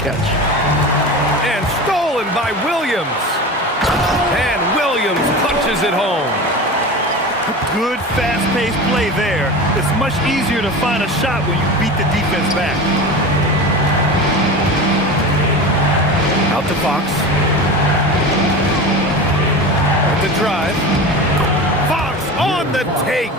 catch. And stolen by Williams. And Williams punches it home. Good, fast-paced play there. It's much easier to find a shot when you beat the defense back. Out to Fox. At the drive. Fox on the take.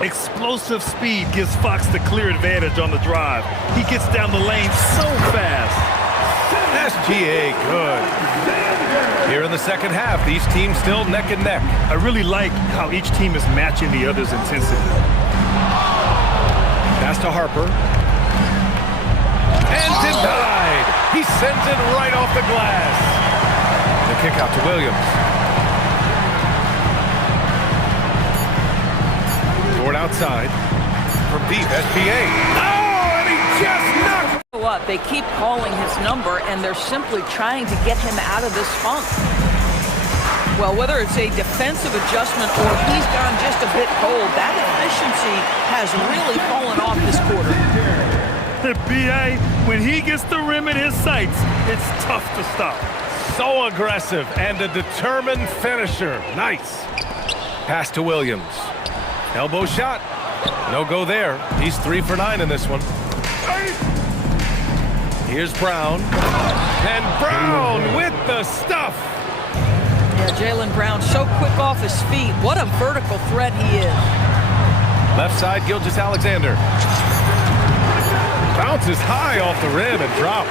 Explosive speed gives Fox the clear advantage on the drive. He gets down the lane so fast. SGA good. Here in the second half, these teams still neck and neck. I really like how each team is matching the other's intensity. Pass to Harper. And denied. He sends it right off the glass. The kick out to Williams. Toward outside. From deep, SGA. Oh, and he just knocked. What? They keep calling his number, and they're simply trying to get him out of this funk. Well, whether it's a defensive adjustment or he's gone just a bit cold, that efficiency has really fallen off this quarter. The BA, when he gets the rim in his sights, it's tough to stop. So aggressive and a determined finisher. Nice. Pass to Williams. Elbow shot. No go there. He's 3 for 9 in this one. Here's Brown. And Brown with the stuff. Yeah, Jaylen Brown so quick off his feet. What a vertical threat he is. Left side, Gilgeous-Alexander. Bounces high off the rim and drops.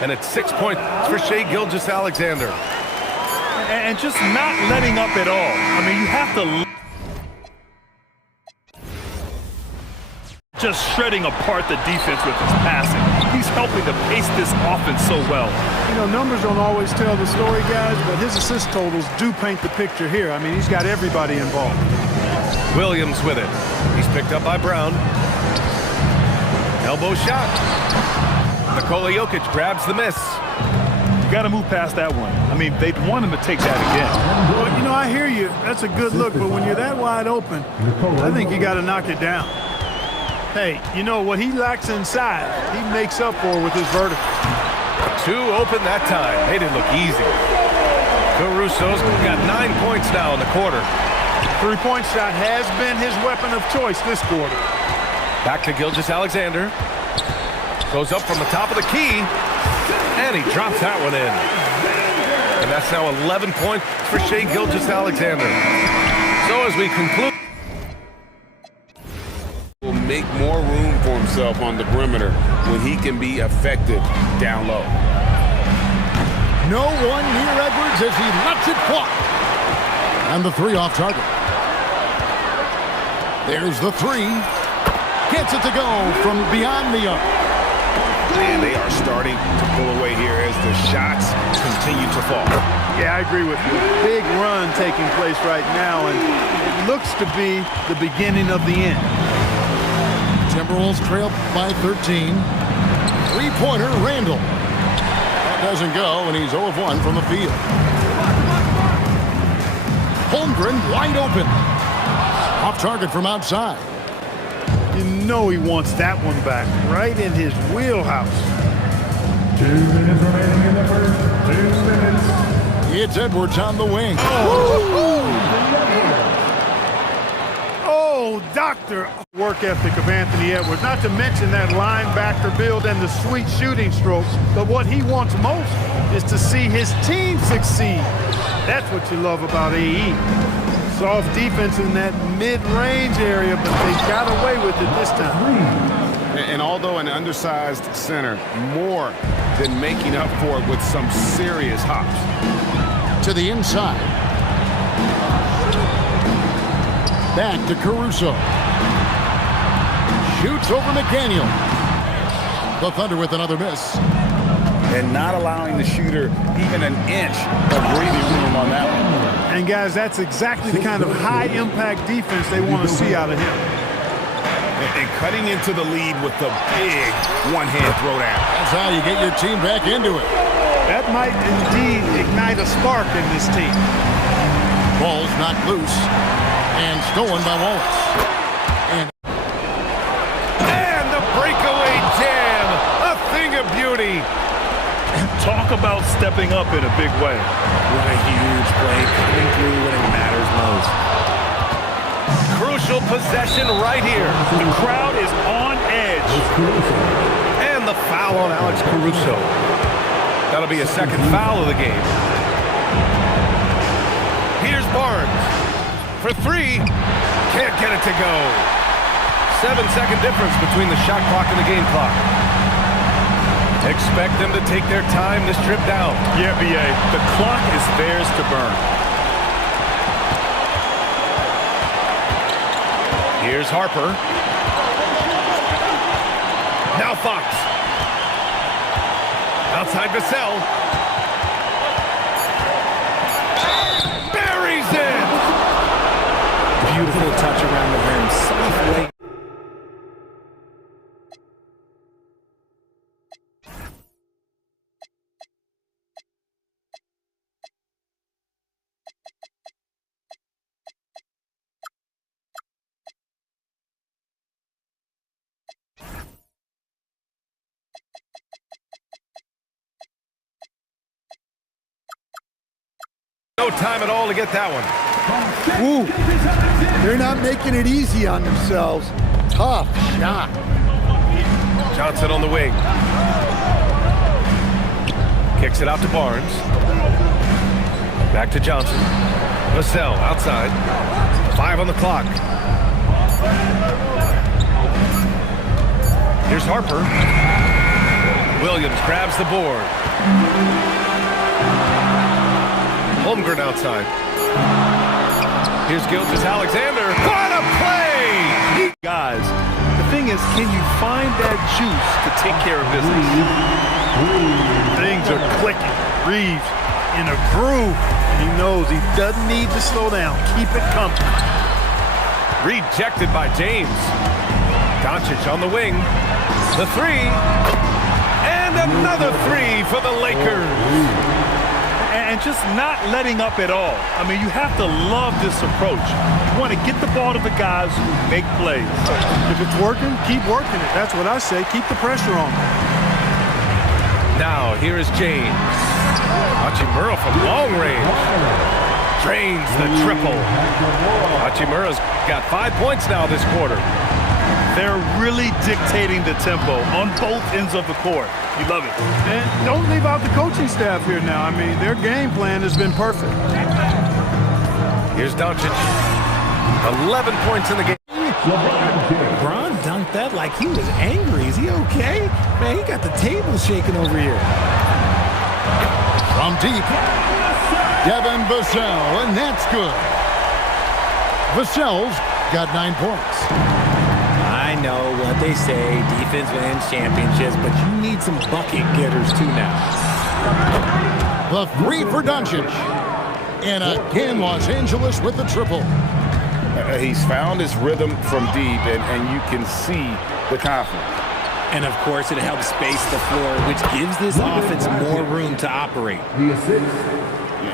And it's 6 points for Shai Gilgeous-Alexander. And just not letting up at all. I mean, you have to... Just shredding apart the defense with his passing. He's helping to pace this offense so well. You know, numbers don't always tell the story, guys, but his assist totals do paint the picture here. I mean, he's got everybody involved. Williams with it. He's picked up by Brown. Elbow shot. Nikola Jokic grabs the miss. You got to move past that one. I mean, they'd want him to take that again. Well, you know, I hear you. That's a good look, but when you're that wide open, I think you got to knock it down. Hey, you know, what he lacks inside, he makes up for with his vertical. 2 open that time. Made it look easy. Caruso's got 9 points now in the quarter. Three-point shot has been his weapon of choice this quarter. Back to Gilgeous-Alexander. Goes up from the top of the key. And he drops that one in. And that's now 11 points for Shai Gilgeous-Alexander. So as we conclude... will make more room for himself on the perimeter when he can be effective down low. No one near Edwards as he lets it fly. And the 3 off target. There's the 3. Gets it to go from beyond the arc. And they are starting to pull away here as the shots continue to fall. Yeah, I agree with you. Big run taking place right now, and it looks to be the beginning of the end. Timberwolves trail by 13. Three-pointer, Randall. That doesn't go, and he's 0 of 1 from the field. Holmgren wide open. Off target from outside. You know he wants that one back, right in his wheelhouse. 2 minutes remaining in the first. 2 minutes. It's Edwards on the wing. Oh, doctor. Work ethic of Anthony Edwards, not to mention that linebacker build and the sweet shooting strokes. But what he wants most is to see his team succeed. That's what you love about AE. Soft defense in that mid-range area, but they got away with it this time. And although an undersized center, more than making up for it with some serious hops. To the inside. Back to Caruso. Shoots over McDaniel. The Thunder with another miss. And not allowing the shooter even an inch of breathing room on that one. And guys, that's exactly the kind of high-impact defense they want to see out of him. And cutting into the lead with the big one-hand throwdown. That's how you get your team back into it. That might indeed ignite a spark in this team. Ball's knocked loose and stolen by Wallace. And the breakaway Mooney. Talk about stepping up in a big way. What a huge play coming through when it matters most. Crucial possession right here. The crowd is on edge. And the foul on Alex Caruso. That'll be a second foul of the game. Here's Barnes for three. Can't get it to go. 7-second difference between the shot clock and the game clock. Expect them to take their time this trip down. Yeah, B.A. The clock is theirs to burn. Here's Harper. Now Fox. Outside Vassell. Buries it! Beautiful touch around the rim. Soft late. No time at all to get that one. Ooh, they're not making it easy on themselves. Tough shot. Johnson on the wing. Kicks it out to Barnes. Back to Johnson. Vassell outside. 5 on the clock. Here's Harper. Williams grabs the board. Holmgren outside. Here's Gilgeous-Alexander. What a play! Guys, the thing is, can you find that juice to take care of business? Things are clicking. Reeves in a groove. And he knows he doesn't need to slow down. Keep it coming. Rejected by James. Doncic on the wing. The three. And another three for the Lakers. And just not letting up at all. I mean, you have to love this approach. You want to get the ball to the guys who make plays. If it's working, keep working it. That's what I say. Keep the pressure on. Now, here is James. Hachimura from long range. Drains the triple. Hachimura's got 5 points now this quarter. They're really dictating the tempo on both ends of the court. You love it. And don't leave out the coaching staff here now. I mean, their game plan has been perfect. Here's Doncic. 11 points in the game. LeBron dunked that like he was angry. Is he okay? Man, he got the table shaking over here. From deep, Devin Vassell, and that's good. Vassell's got 9 points. I know what they say, defense wins championships, but you need some bucket getters too now. The three for Doncic. And again, Los Angeles with the triple. He's found his rhythm from deep, and you can see the confidence. And of course, it helps space the floor, which gives this offense more room to operate.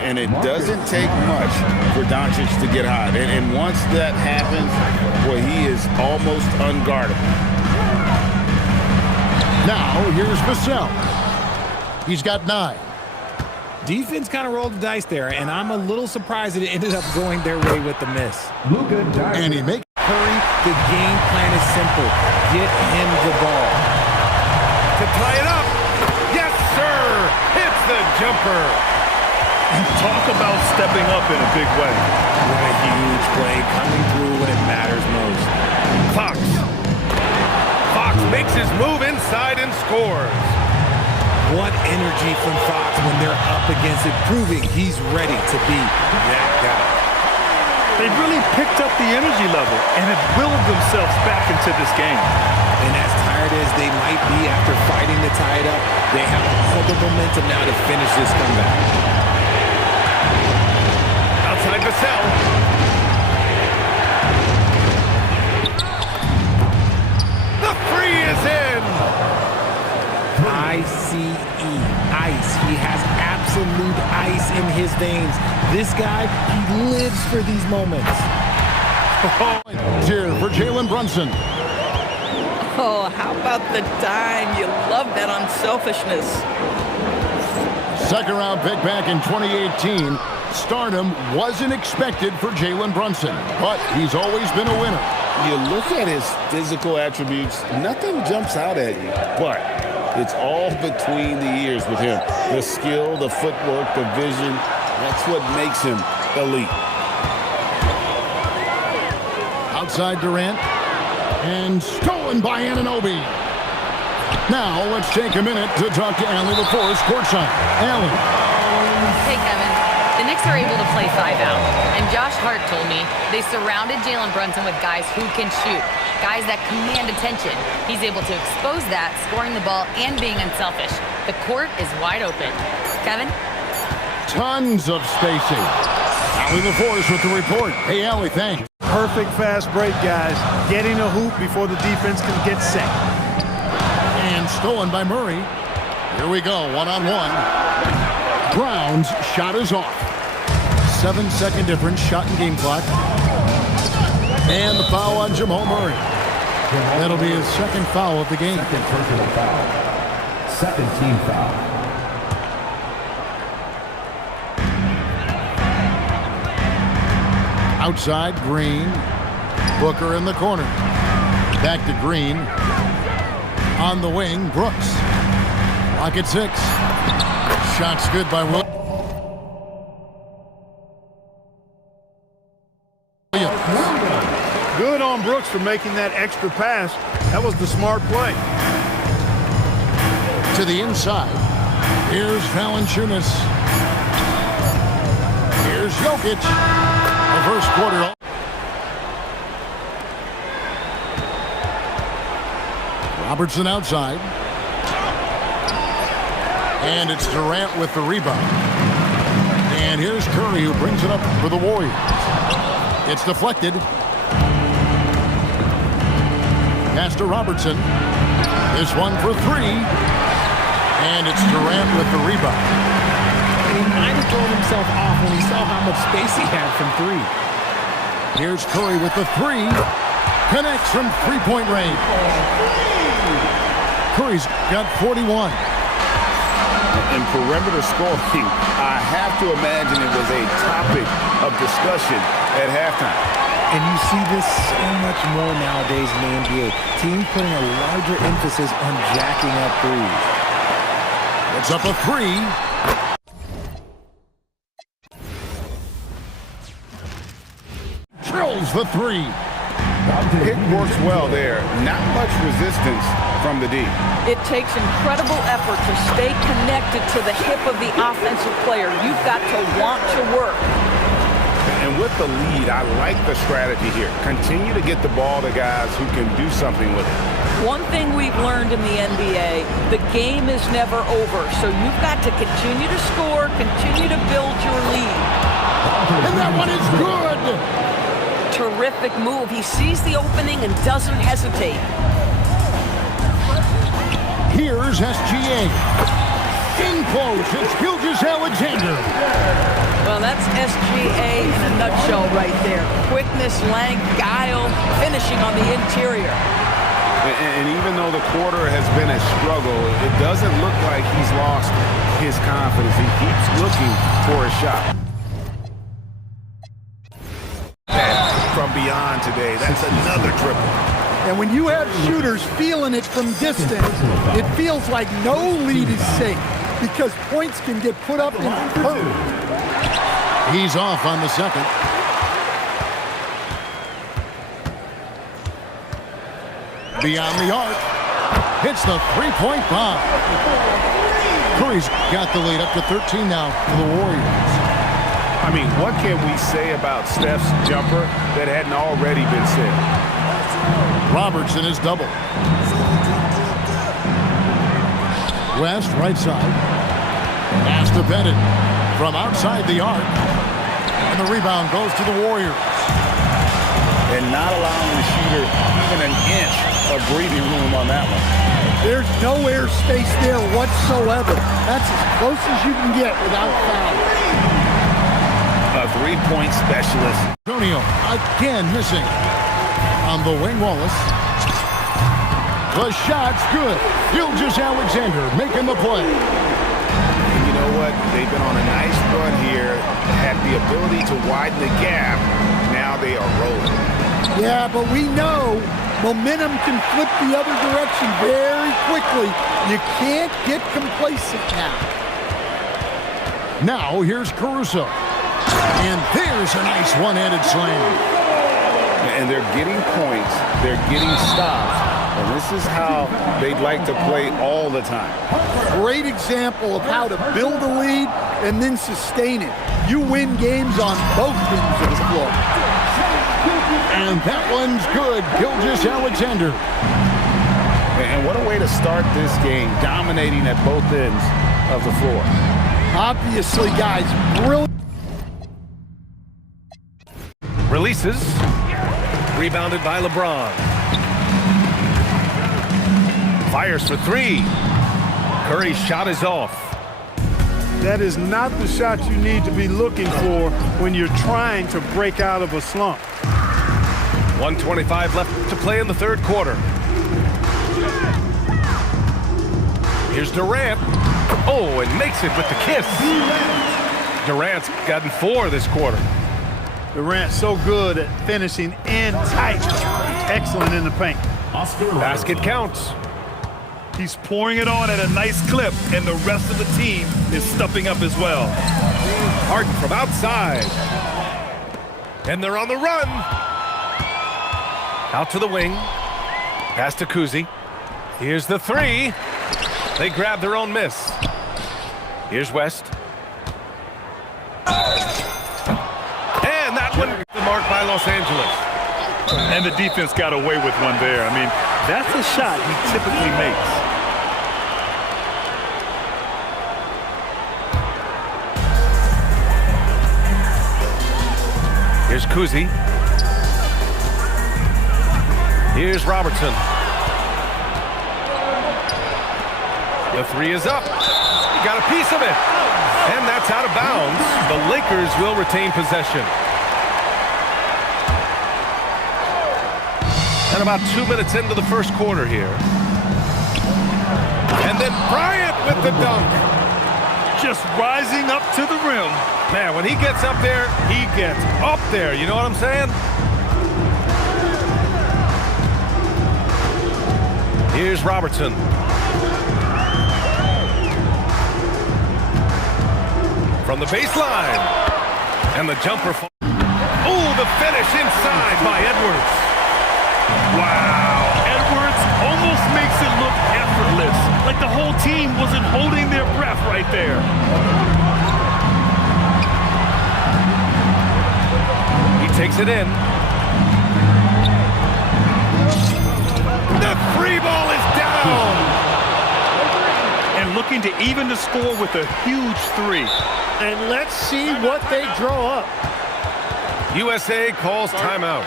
And it doesn't take much for Doncic to get hot. And once that happens, well, he is almost unguardable. Now, here's Vassell. He's got 9. Defense kind of rolled the dice there, and I'm a little surprised that it ended up going their way with the miss. And he makes Curry, the game plan is simple. Get him the ball. To tie it up. Yes, sir. Hits the jumper. Talk about stepping up in a big way. What a huge play coming through when it matters most. Fox. Fox makes his move inside and scores. What energy from Fox when they're up against it, proving he's ready to be that guy. They really picked up the energy level and have willed themselves back into this game. And as tired as they might be after fighting to tie it up, they have all the momentum now to finish this comeback. Outside Vassell. The three is in. I-C-E, ice. He has absolute ice in his veins. This guy, he lives for these moments. here for Jalen Brunson. Oh, how about the dime? You love that unselfishness. Second round pick back in 2018. Stardom wasn't expected for Jalen Brunson, but he's always been a winner. You look at his physical attributes, nothing jumps out at you, but it's all between the ears with him. The skill, the footwork, the vision, that's what makes him elite. Outside Durant, and stolen by Anunoby. Now let's take a minute to talk to Allie LaForce courtside. Allie. Hey, Kevin. The Knicks are able to play 5 out, and Josh Hart told me they surrounded Jalen Brunson with guys who can shoot, guys that command attention. He's able to expose that, scoring the ball and being unselfish. The court is wide open. Kevin? Tons of spacing. Allie LaForce with the report. Hey, Allie, thanks. Perfect fast break, guys. Getting a hoop before the defense can get set. And stolen by Murray. Here we go, one-on-one. Brown's shot is off. 7-second difference, shot and game clock. And the foul on Jamal Murray. That'll be his second foul of the game. Second personal foul. Second team foul. Outside, Green. Booker in the corner. Back to Green. On the wing, Brooks. Rocket 6. Shots good by Williams. Good on Brooks for making that extra pass. That was the smart play. To the inside. Here's Valanciunas. Here's Jokic. The first quarter. Robertson outside. And it's Durant with the rebound. And here's Curry who brings it up for the Warriors. It's deflected. Pass to Robertson. This one for 3. And it's Durant with the rebound. And he might have thrown himself off when he saw how much space he had from 3. Here's Curry with the 3. Connects from three-point range. Curry's got 41. In perimeter scoring, I have to imagine it was a topic of discussion at halftime. And you see this so much more nowadays in the NBA. Teams putting a larger emphasis on jacking up threes. It's up a 3. Drills the 3. It works well there. Not much resistance from the D. It takes incredible effort to stay connected to the hip of the offensive player. You've got to want to work. And with the lead, I like the strategy here. Continue to get the ball to guys who can do something with it. One thing we've learned in the NBA, the game is never over. So you've got to continue to score, continue to build your lead. And that one is good. Terrific move. He sees the opening and doesn't hesitate. Here's SGA. In close, it's Gilgeous-Alexander. Well, that's SGA in a nutshell right there. Quickness, length, guile, finishing on the interior. And even though the quarter has been a struggle, it doesn't look like he's lost his confidence. He keeps looking for a shot. From beyond today, that's another triple. And when you have shooters feeling it from distance, it feels like no lead is safe because points can get put up in a hurry. He's off on the second. Beyond the arc. Hits the three-point bomb. Curry's got the lead up to 13 now for the Warriors. I mean, what can we say about Steph's jumper that hadn't already been said? Robertson is double. West, right side. Pass to Bennett from outside the arc. And the rebound goes to the Warriors. And not allowing the shooter even an inch of breathing room on that one. There's no air space there whatsoever. That's as close as you can get without foul. A three-point specialist. Antonio again missing. On the wing, Wallace. The shot's good. Gilgeous-Alexander making the play. And you know what? They've been on a nice run here, had the ability to widen the gap. Now they are rolling. Yeah, but we know momentum can flip the other direction very quickly. You can't get complacent now. Now here's Caruso. And there's a nice one-handed slam. And they're getting points. They're getting stops. And this is how they'd like to play all the time. Great example of how to build a lead and then sustain it. You win games on both ends of the floor. And that one's good. Gilgeous-Alexander. And what a way to start this game, dominating at both ends of the floor. Obviously, guys, brilliant. Releases. Rebounded by LeBron. Fires for three. Curry's shot is off. That is not the shot you need to be looking for when you're trying to break out of a slump. 1:25 left to play in the third quarter. Here's Durant. Oh, and makes it with the kiss. Durant's gotten 4 this quarter. Durant so good at finishing in tight. Excellent in the paint. Basket counts. He's pouring it on at a nice clip, and the rest of the team is stepping up as well. Harden from outside. And they're on the run. Out to the wing. Pass to Kuzi. Here's the three. They grab their own miss. Here's West. And that one marked by Los Angeles. And the defense got away with one there. I mean, that's a shot he typically makes. Here's Kuzi. Here's Robertson. The three is up. Got a piece of it. And that's out of bounds. The Lakers will retain possession. And about 2 minutes into the first quarter here. And then Bryant with the dunk. Just rising up to the rim. Man, when he gets up there, he gets up there. You know what I'm saying? Here's Robertson. From the baseline. And the jumper. Oh, the finish inside by Edwards. Wow. Edwards almost makes it look effortless. Like the whole team wasn't holding their breath right there. He takes it in. The free ball is down. And looking to even the score with a huge three. And let's see what they draw up. USA calls timeout.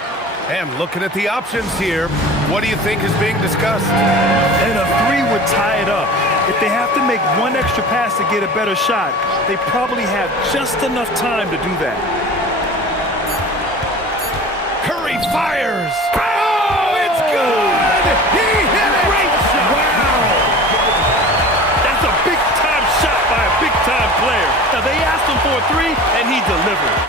And looking at the options here, what do you think is being discussed? And a three would tie it up. If they have to make one extra pass to get a better shot, they probably have just enough time to do that. Curry fires. Oh, it's good! He hit it! Great shot! Wow! That's a big-time shot by a big-time player. Now, they asked him for a three, and he delivered.